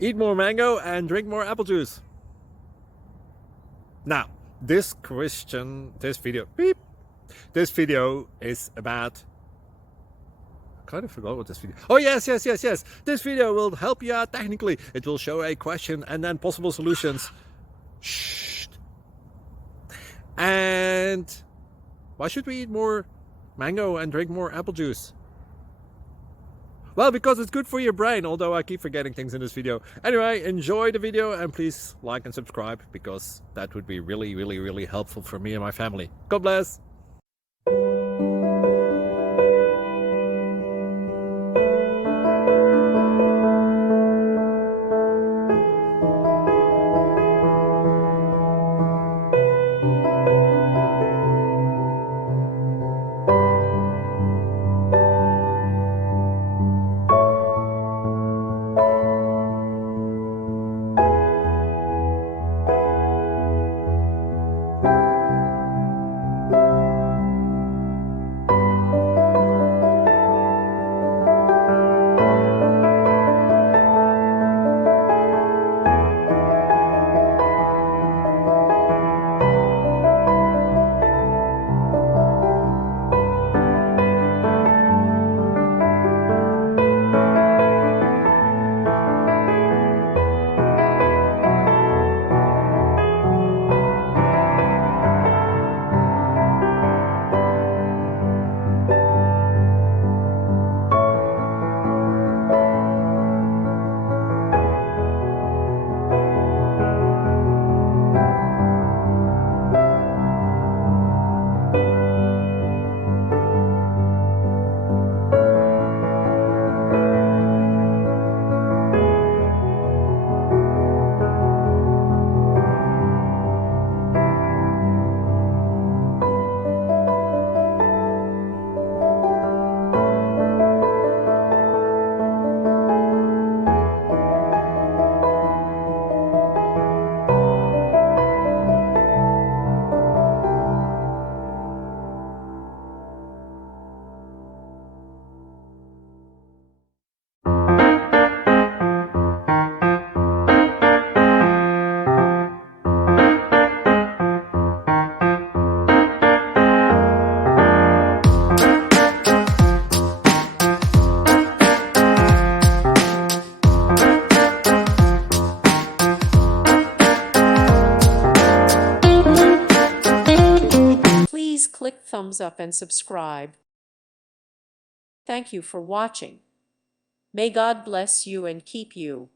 Eat more mango and drink more apple juice. Now, this video is about, I kind of forgot what this video. Oh, yes. This video will help you out technically. It will show a question and then possible solutions. Shh. And why should we eat more mango and drink more apple juice? Well, because it's good for your brain, although I keep forgetting things in this video. Anyway, enjoy the video and please like and subscribe, because that would be really helpful for me and my family. God bless! Please click thumbs up and subscribe. Thank you for watching. May God bless you and keep you.